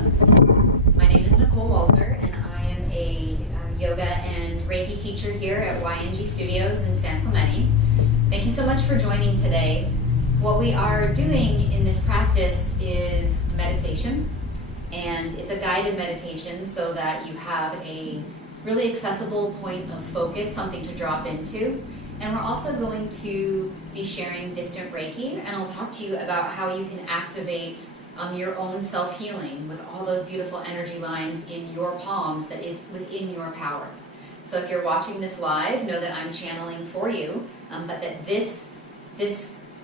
My name is Nicole, and I am a yoga and Reiki teacher here at YNG Studios in San Clemente. Thank you so much for joining today. What we are doing in this practice is meditation, and it's a guided meditation so that you have a really accessible point of focus, something to drop into. And we're also going to be sharing distant Reiki, and I'll talk to you about how you can activate your own self-healing with all those beautiful energy lines in your palms that is within your power. So if you're watching this live, know that I'm channeling for you, but that this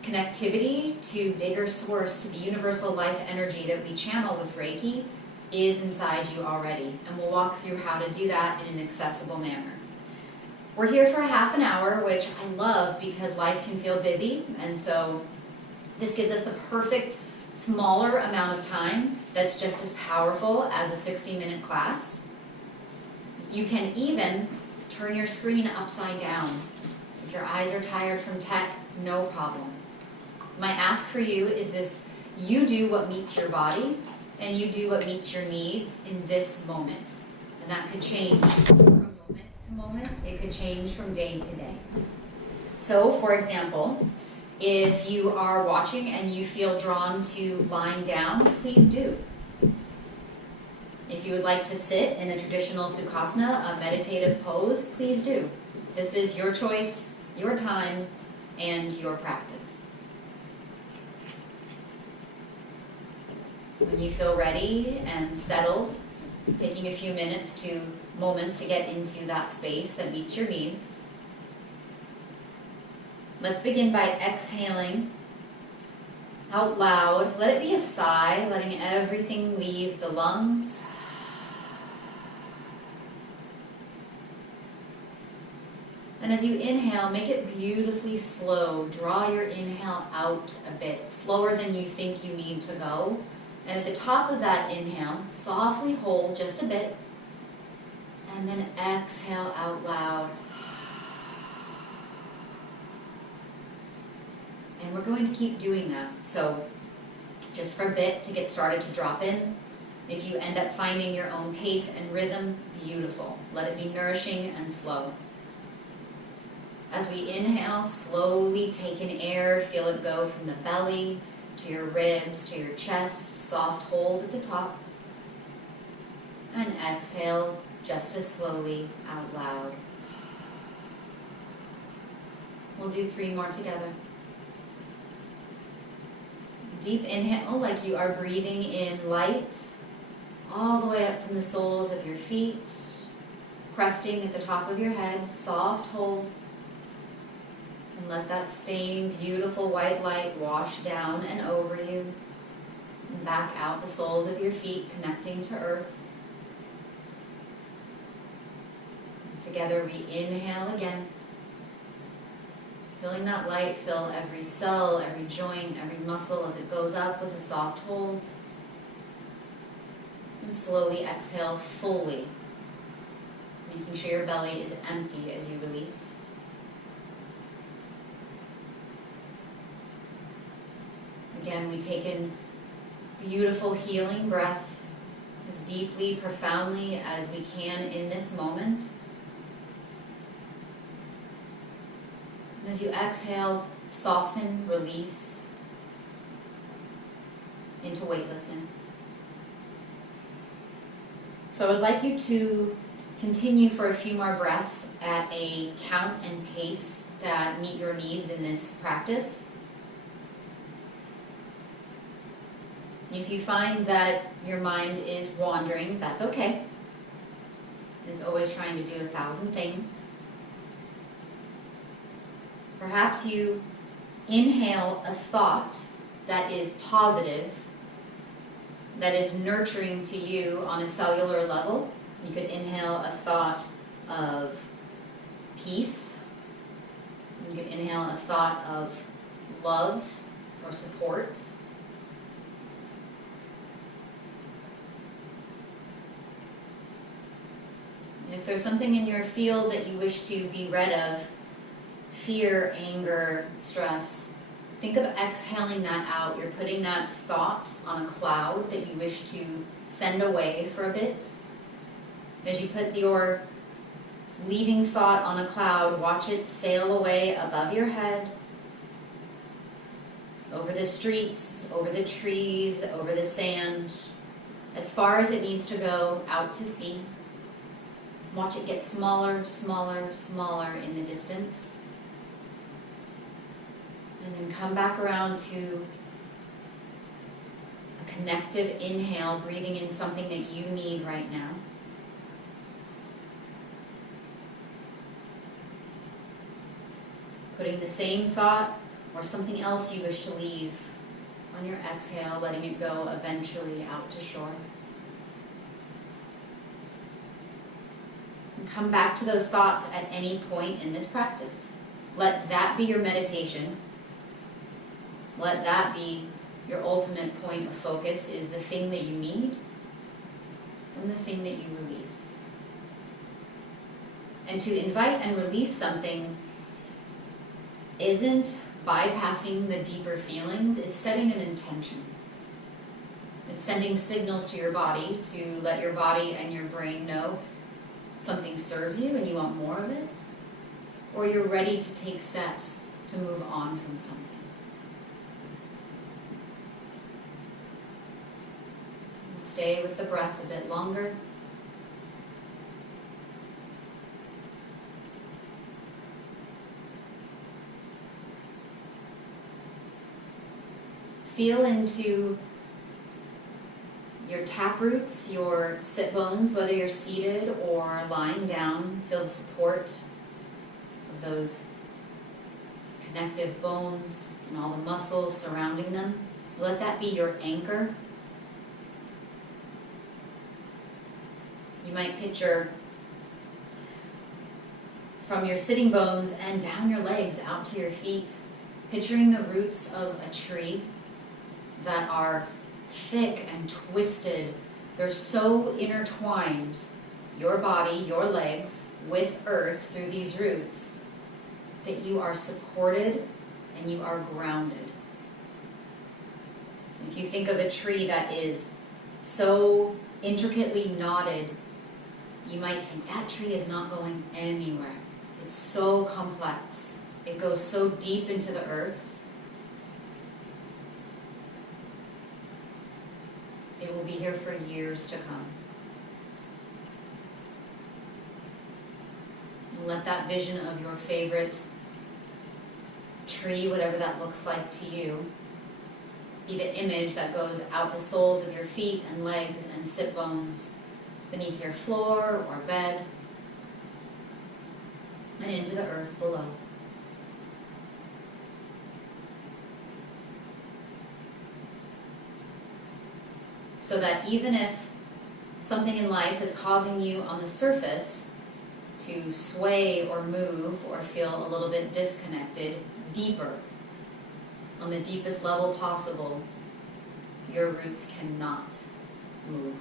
connectivity to bigger source, to the universal life energy that we channel with Reiki is inside you already. And we'll walk through how to do that in an accessible manner. We're here for a half an hour, which I love because life can feel busy, and so this gives us the perfect smaller amount of time that's just as powerful as a 60-minute class. You can even turn your screen upside down. If your eyes are tired from tech, no problem. My ask for you is this: you do what meets your body, and you do what meets your needs in this moment. And that could change from moment to moment. It could change from day to day. So, for example, if you are watching and you feel drawn to lying down, please do. If you would like to sit in a traditional Sukhasana, a meditative pose, please do. This is your choice, your time, and your practice. When you feel ready and settled, taking a few moments to get into that space that meets your needs. Let's begin by exhaling out loud. Let it be a sigh, letting everything leave the lungs. And as you inhale, make it beautifully slow. Draw your inhale out a bit, slower than you think you need to go. And at the top of that inhale, softly hold just a bit, and then exhale out loud. And we're going to keep doing that. So just for a bit to get started to drop in. If you end up finding your own pace and rhythm, beautiful. Let it be nourishing and slow. As we inhale, slowly take in air. Feel it go from the belly to your ribs, to your chest. Soft hold at the top. And exhale just as slowly out loud. We'll do 3 more together. Deep inhale, like you are breathing in light, all the way up from the soles of your feet, cresting at the top of your head, soft hold, and let that same beautiful white light wash down and over you, and back out the soles of your feet, connecting to earth. And together we inhale again. Feeling that light fill every cell, every joint, every muscle as it goes up with a soft hold. And slowly exhale fully, making sure your belly is empty as you release. Again, we take in beautiful healing breath as deeply, profoundly as we can in this moment. As you exhale, soften, release into weightlessness. So I would like you to continue for a few more breaths at a count and pace that meet your needs in this practice. If you find that your mind is wandering, that's okay. It's always trying to do 1,000 things. Perhaps you inhale a thought that is positive, that is nurturing to you on a cellular level. You could inhale a thought of peace. You could inhale a thought of love or support. And if there's something in your field that you wish to be rid of, fear, anger, stress, Think of exhaling that out. You're putting that thought on a cloud that you wish to send away for a bit. As you put your leaving thought on a cloud, watch it sail away above your head, over the streets, over the trees, over the sand, as far as it needs to go, out to sea. Watch it get smaller, smaller, smaller in the distance. And then come back around to a connective inhale, breathing in something that you need right now. Putting the same thought or something else you wish to leave on your exhale, letting it go eventually out to shore. And come back to those thoughts at any point in this practice. Let that be your meditation. Let that be your ultimate point of focus, is the thing that you need and the thing that you release. And to invite and release something isn't bypassing the deeper feelings, it's setting an intention. It's sending signals to your body to let your body and your brain know something serves you and you want more of it, or you're ready to take steps to move on from something. Stay with the breath a bit longer. Feel into your tap roots, your sit bones, whether you're seated or lying down. Feel the support of those connective bones and all the muscles surrounding them. Let that be your anchor. You might picture from your sitting bones and down your legs out to your feet, picturing the roots of a tree that are thick and twisted. They're so intertwined, your body, your legs, with earth through these roots, that you are supported and you are grounded. If you think of a tree that is so intricately knotted, you might think that tree is not going anywhere. It's so complex. It goes so deep into the earth. It will be here for years to come. And let that vision of your favorite tree, whatever that looks like to you, be the image that goes out the soles of your feet and legs and sit bones, beneath your floor or bed, and into the earth below. So that even if something in life is causing you on the surface to sway or move or feel a little bit disconnected, deeper, on the deepest level possible, your roots cannot move.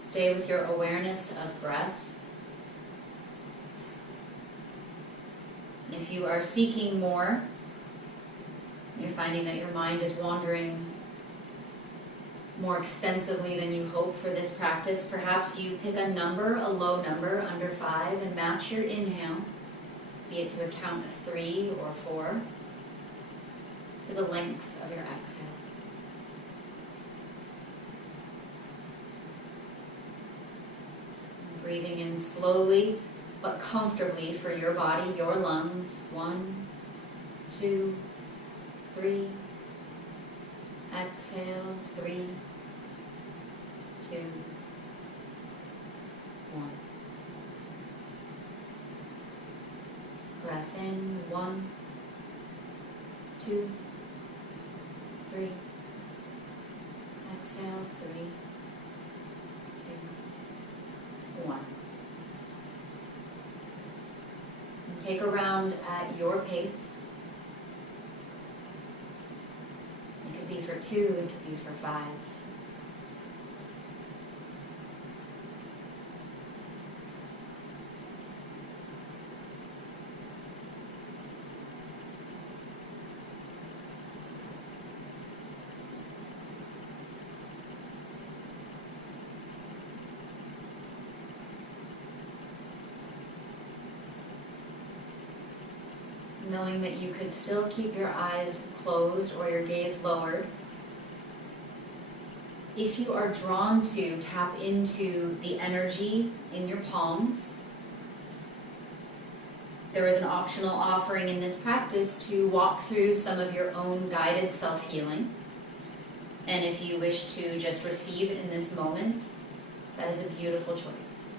Stay with your awareness of breath. If you are seeking more, you're finding that your mind is wandering more extensively than you hope for this practice, perhaps you pick a number, a low number, under 5, and match your inhale, be it to a count of 3 or 4, to the length of your exhale. Breathing in slowly but comfortably for your body, your lungs. 1, 2, 3. Exhale, 3, 2, 1. Breath in, 1, 2, 3. Exhale, 3, 2, 1. And take a round at your pace. It could be for 2, it could be for 5. knowing that you could still keep your eyes closed or your gaze lowered. If you are drawn to tap into the energy in your palms, there is an optional offering in this practice to walk through some of your own guided self-healing. And if you wish to just receive in this moment, that is a beautiful choice.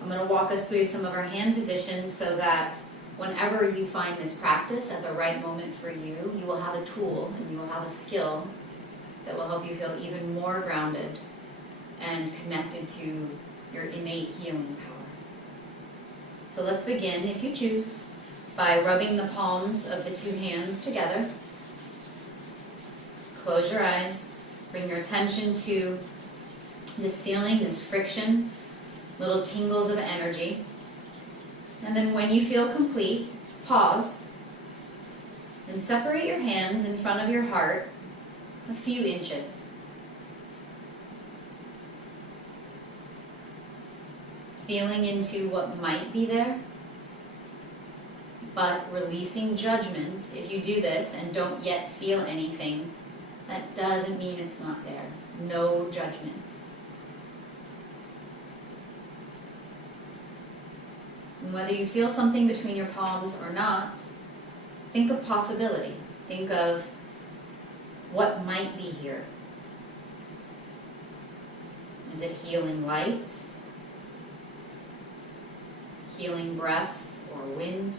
I'm going to walk us through some of our hand positions so that whenever you find this practice at the right moment for you, you will have a tool and you will have a skill that will help you feel even more grounded and connected to your innate healing power. So let's begin, if you choose, by rubbing the palms of the two hands together. Close your eyes, bring your attention to this feeling, this friction, little tingles of energy. And then when you feel complete, pause and separate your hands in front of your heart a few inches. Feeling into what might be there, but releasing judgment. If you do this and don't yet feel anything, that doesn't mean it's not there. No judgment. And whether you feel something between your palms or not, think of possibility. Think of what might be here. Is it healing light? Healing breath or wind?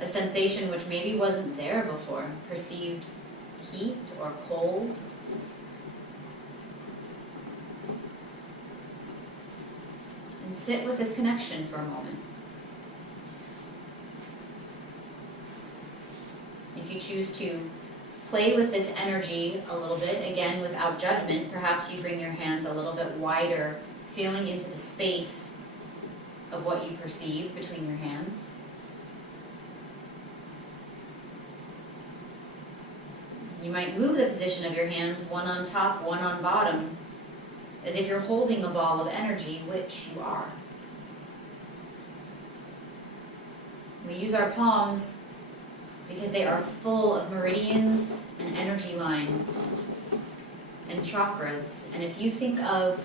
A sensation which maybe wasn't there before, perceived heat or cold. And sit with this connection for a moment. If you choose to play with this energy a little bit, again without judgment, perhaps you bring your hands a little bit wider, feeling into the space of what you perceive between your hands. You might move the position of your hands, one on top, one on bottom, as if you're holding a ball of energy, which you are. We use our palms because they are full of meridians and energy lines and chakras. And if you think of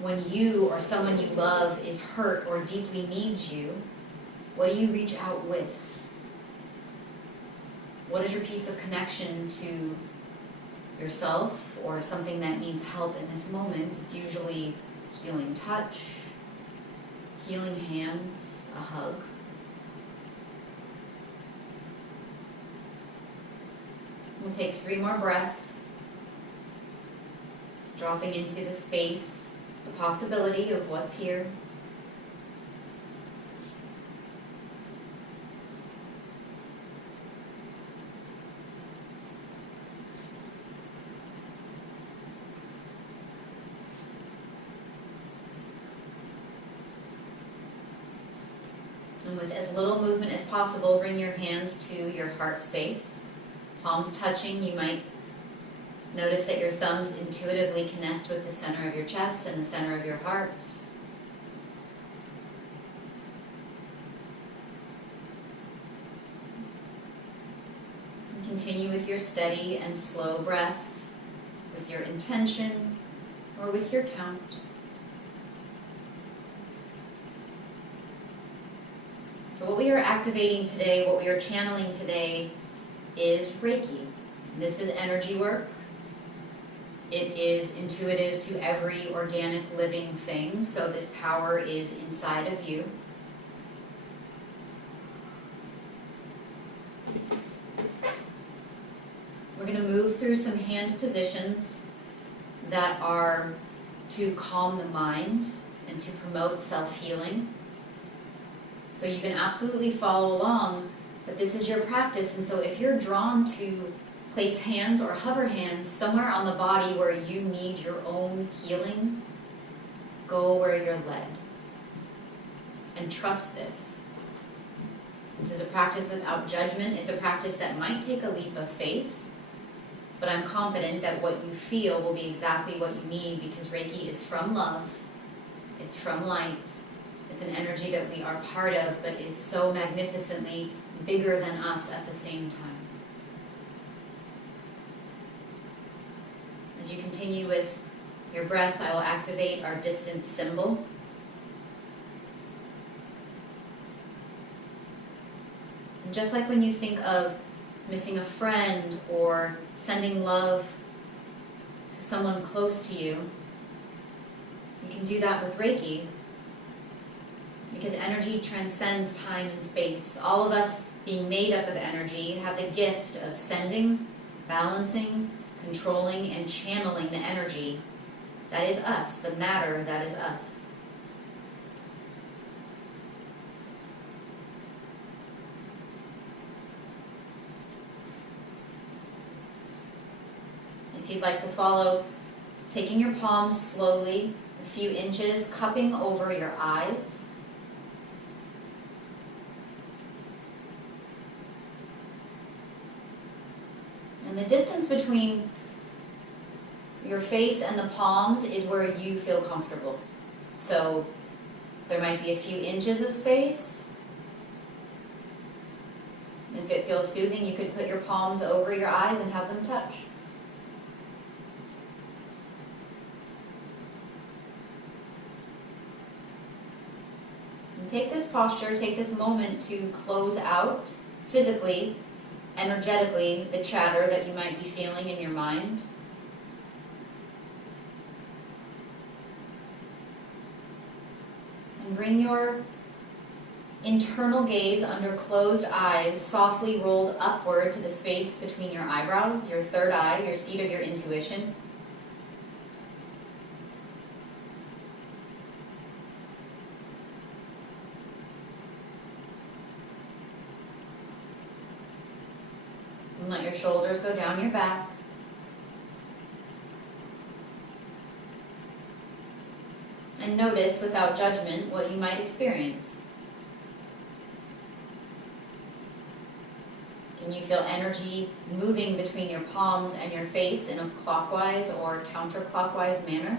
when you or someone you love is hurt or deeply needs you, what do you reach out with? What is your piece of connection to yourself or something that needs help in this moment? It's usually healing touch, healing hands, a hug. We'll take 3 more breaths, dropping into the space, the possibility of what's here. And with as little movement as possible, bring your hands to your heart space. Palms touching, you might notice that your thumbs intuitively connect with the center of your chest and the center of your heart. And continue with your steady and slow breath, with your intention or with your count. So what we are activating today, what we are channeling today, is Reiki. This is energy work. It is intuitive to every organic living thing, so this power is inside of you. We're going to move through some hand positions that are to calm the mind and to promote self-healing. So you can absolutely follow along, but this is your practice, and so if you're drawn to place hands or hover hands somewhere on the body where you need your own healing, go where you're led. And trust this. This is a practice without judgment. It's a practice that might take a leap of faith, but I'm confident that what you feel will be exactly what you need, because Reiki is from love, it's from light, It's an energy that we are part of, but is so magnificently bigger than us at the same time. As you continue with your breath, I will activate our distance symbol. And just like when you think of missing a friend or sending love to someone close to you, you can do that with Reiki, because energy transcends time and space. All of us, being made up of energy, have the gift of sending, balancing, controlling, and channeling the energy that is us, the matter that is us. If you'd like to follow, taking your palms slowly, a few inches, cupping over your eyes. And the distance between your face and the palms is where you feel comfortable. So there might be a few inches of space. If it feels soothing, you could put your palms over your eyes and have them touch. And take this posture, take this moment to close out physically, energetically, the chatter that you might be feeling in your mind. And bring your internal gaze under closed eyes, softly rolled upward to the space between your eyebrows, your third eye, your seat of your intuition. And let your shoulders go down your back. And notice, without judgment, what you might experience. Can you feel energy moving between your palms and your face in a clockwise or counterclockwise manner?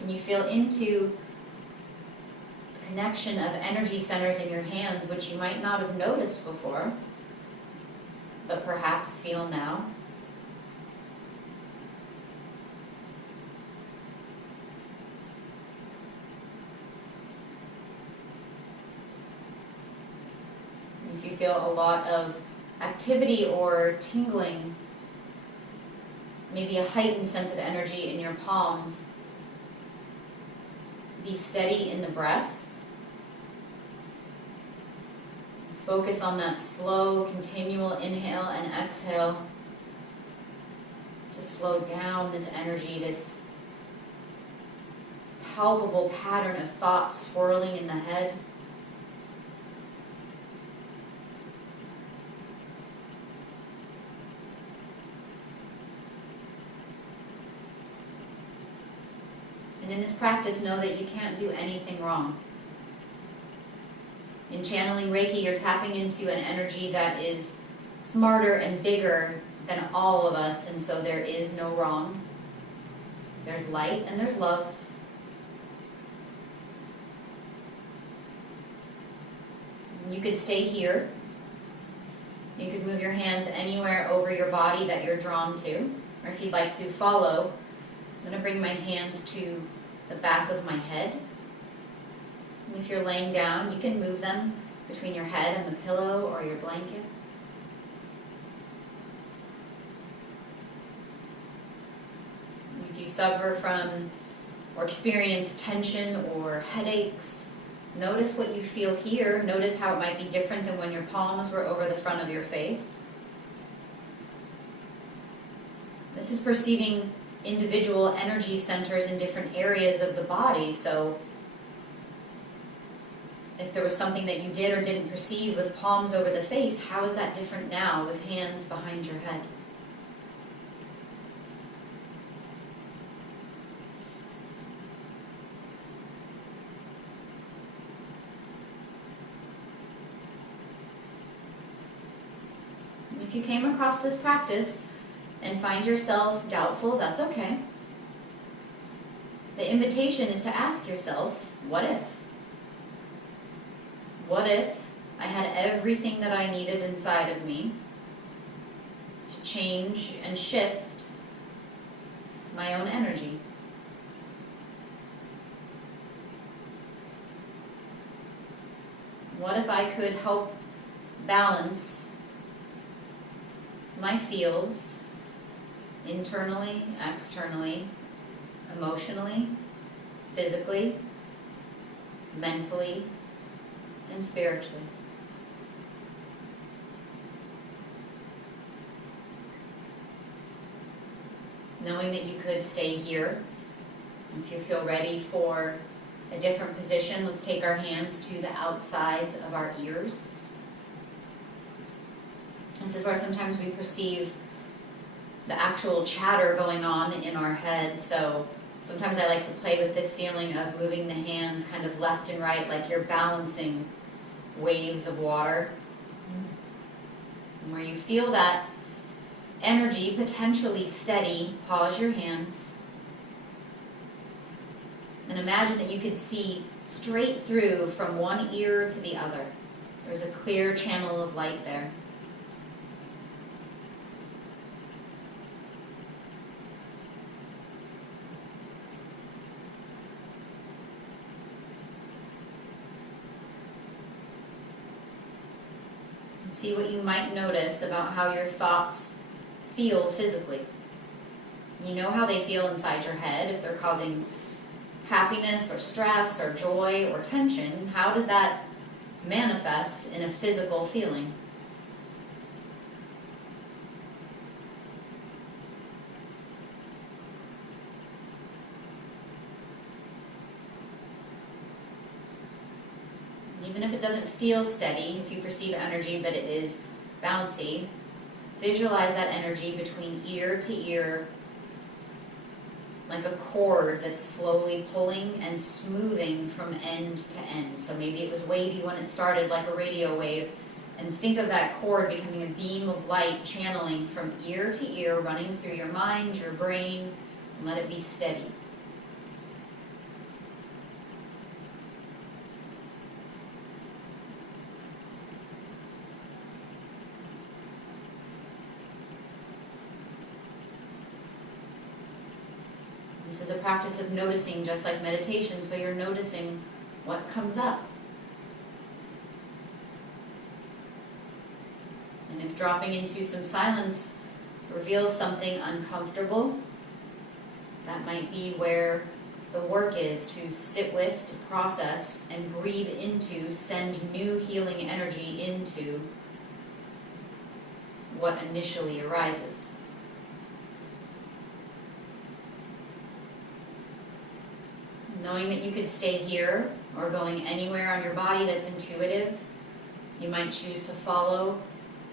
Can you feel into the connection of energy centers in your hands, which you might not have noticed before, but perhaps feel now? If you feel a lot of activity or tingling, maybe a heightened sense of energy in your palms, be steady in the breath. Focus on that slow, continual inhale and exhale to slow down this energy, this palpable pattern of thoughts swirling in the head. And in this practice, know that you can't do anything wrong. In channeling Reiki, you're tapping into an energy that is smarter and bigger than all of us, and so there is no wrong. There's light and there's love. You could stay here. You could move your hands anywhere over your body that you're drawn to, or if you'd like to follow, I'm going to bring my hands to the back of my head. And if you're laying down, you can move them between your head and the pillow or your blanket. If you suffer from or experience tension or headaches, notice what you feel here. Notice how it might be different than when your palms were over the front of your face. This is perceiving individual energy centers in different areas of the body. So if there was something that you did or didn't perceive with palms over the face, how is that different now with hands behind your head? If If you came across this practice and find yourself doubtful, that's okay. The invitation is to ask yourself, what if? What if I had everything that I needed inside of me to change and shift my own energy? What if I could help balance my fields internally, externally, emotionally, physically, mentally, and spiritually? Knowing that you could stay here. If you feel ready for a different position, let's take our hands to the outsides of our ears. This is where sometimes we perceive the actual chatter going on in our head. So sometimes I like to play with this feeling of moving the hands kind of left and right, like you're balancing waves of water. And where you feel that energy potentially steady, pause your hands. And imagine that you could see straight through from one ear to the other. There's a clear channel of light there. And see what you might notice about how your thoughts feel physically. You know how they feel inside your head, if they're causing happiness or stress or joy or tension. How does that manifest in a physical feeling? Even if it doesn't feel steady, if you perceive energy but it is bouncy, visualize that energy between ear to ear, like a cord that's slowly pulling and smoothing from end to end. So maybe it was wavy when it started, like a radio wave, and think of that cord becoming a beam of light channeling from ear to ear, running through your mind, your brain, and let it be steady. This is a practice of noticing, just like meditation, so you're noticing what comes up. And if dropping into some silence reveals something uncomfortable, that might be where the work is, to sit with, to process, and breathe into, send new healing energy into what initially arises. Knowing that you could stay here or going anywhere on your body that's intuitive, you might choose to follow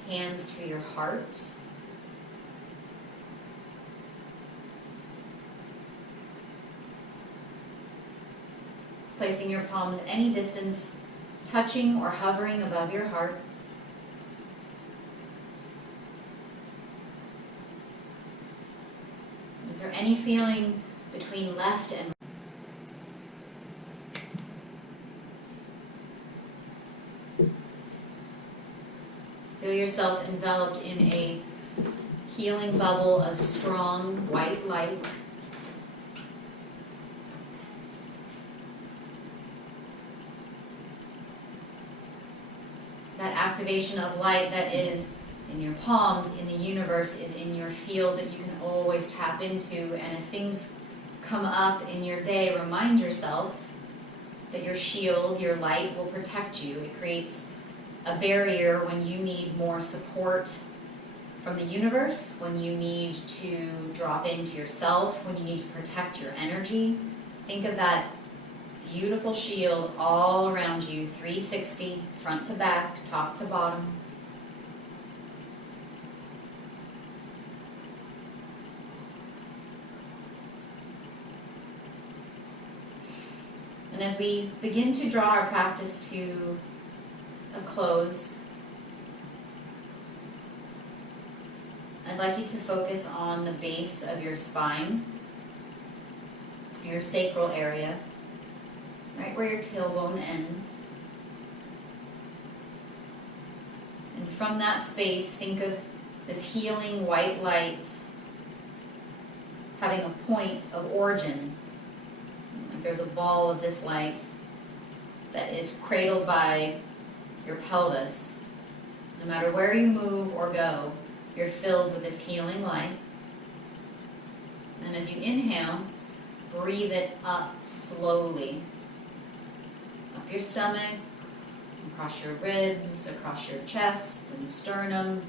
hands to your heart. Placing your palms any distance, touching or hovering above your heart. Is there any feeling between left and right? Feel yourself enveloped in a healing bubble of strong white light. That activation of light that is in your palms, in the universe, is in your field that you can always tap into. And as things come up in your day, remind yourself that your shield, your light, will protect you. It creates a barrier when you need more support from the universe, when you need to drop into yourself, when you need to protect your energy. Think of that beautiful shield all around you, 360, front to back, top to bottom. And as we begin to draw our practice to a close, I'd like you to focus on the base of your spine, your sacral area, right where your tailbone ends. And from that space, think of this healing white light having a point of origin. Like there's a ball of this light that is cradled by your pelvis. No matter where you move or go, you're filled with this healing light. And as you inhale, breathe it up slowly. Up your stomach, across your ribs, across your chest and sternum,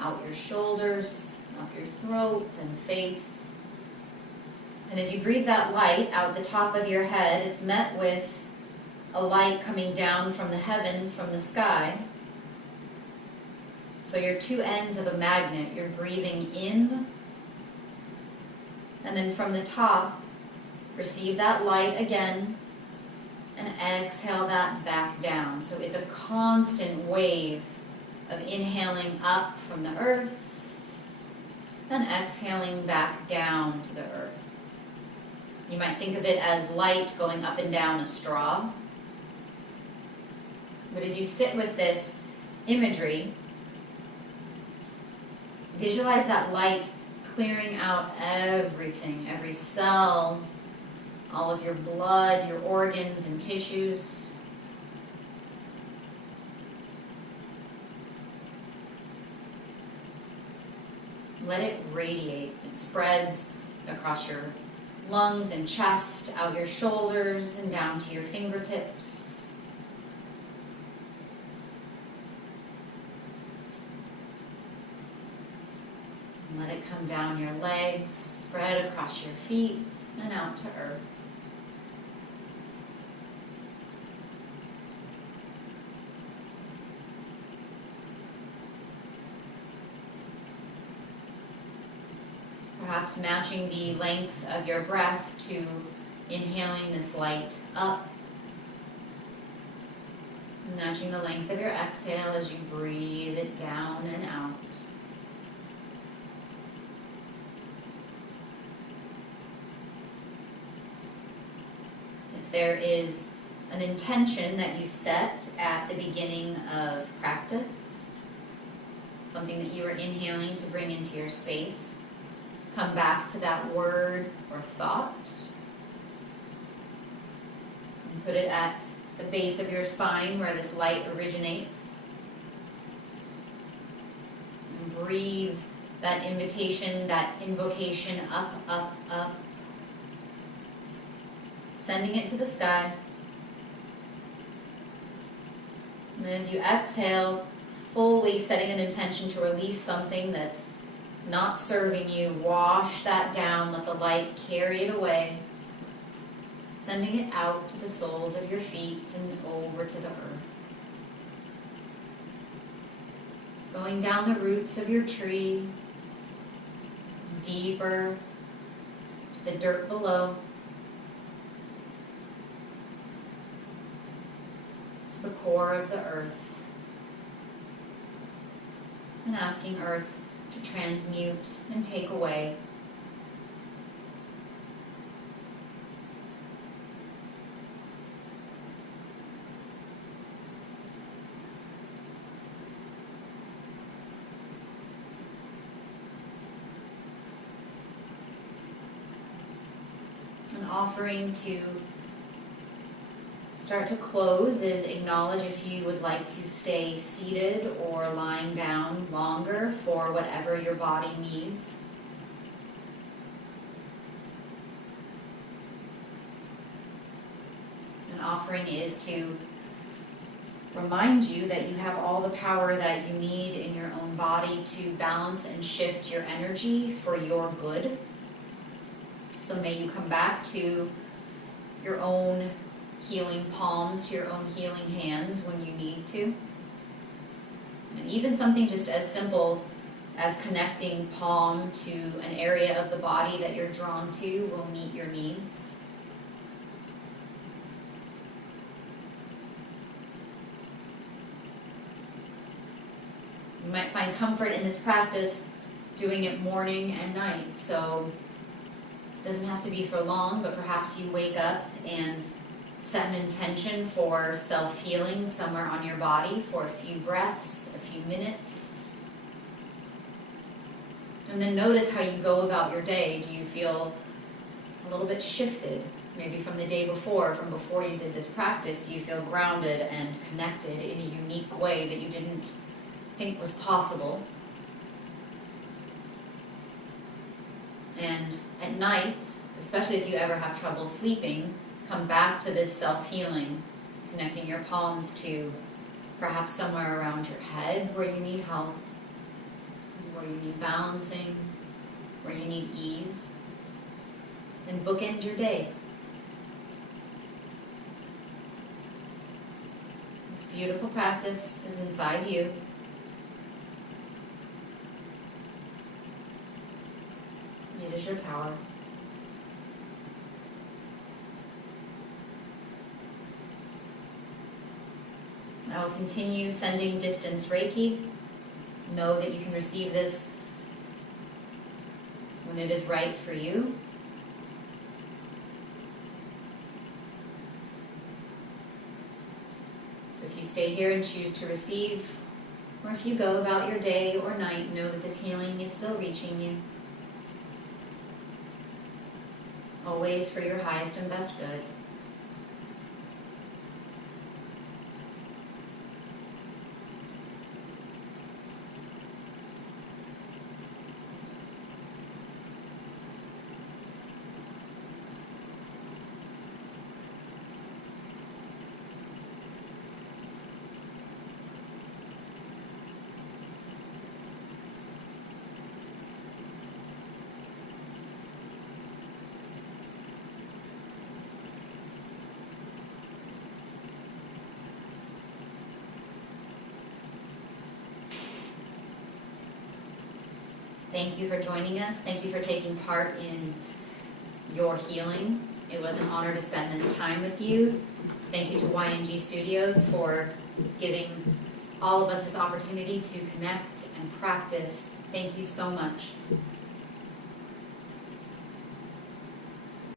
out your shoulders, up your throat and face. And as you breathe that light out the top of your head, it's met with a light coming down from the heavens, from the sky. So you're two ends of a magnet. You're breathing in, and then from the top, receive that light again, and exhale that back down. So it's a constant wave of inhaling up from the earth, and exhaling back down to the earth. You might think of it as light going up and down a straw. But as you sit with this imagery, visualize that light clearing out everything, every cell, all of your blood, your organs and tissues. Let it radiate. It spreads across your lungs and chest, out your shoulders and down to your fingertips. Let it come down your legs, spread across your feet, and out to earth. Perhaps matching the length of your breath to inhaling this light up. Matching the length of your exhale as you breathe it down and out. There is an intention that you set at the beginning of practice, something that you are inhaling to bring into your space. Come back to that word or thought and put it at the base of your spine where this light originates. And breathe that invitation, that invocation up, up, up. Sending it to the sky. And then as you exhale, fully setting an intention to release something that's not serving you, wash that down, let the light carry it away, sending it out to the soles of your feet and over to the earth. Going down the roots of your tree, deeper to the dirt below, the core of the earth, and asking earth to transmute and take away. An offering to start to close is acknowledge if you would like to stay seated or lying down longer for whatever your body needs. An offering is to remind you that you have all the power that you need in your own body to balance and shift your energy for your good. So may you come back to your own healing palms, to your own healing hands when you need to. And even something just as simple as connecting palm to an area of the body that you're drawn to will meet your needs. You might find comfort in this practice doing it morning and night. So it doesn't have to be for long, but perhaps you wake up and set an intention for self-healing somewhere on your body for a few breaths, a few minutes. And then notice how you go about your day. Do you feel a little bit shifted? Maybe from the day before, from before you did this practice, do you feel grounded and connected in a unique way that you didn't think was possible? And at night, especially if you ever have trouble sleeping, come back to this self-healing, connecting your palms to perhaps somewhere around your head where you need help, where you need balancing, where you need ease, and bookend your day. This beautiful practice is inside you. It is your power. I will continue sending distance Reiki. Know that you can receive this when it is right for you. So if you stay here and choose to receive, or if you go about your day or night, know that this healing is still reaching you. Always for your highest and best good. Thank you for joining us. Thank you for taking part in your healing. It was an honor to spend this time with you. Thank you to YNG Studios for giving all of us this opportunity to connect and practice. Thank you so much.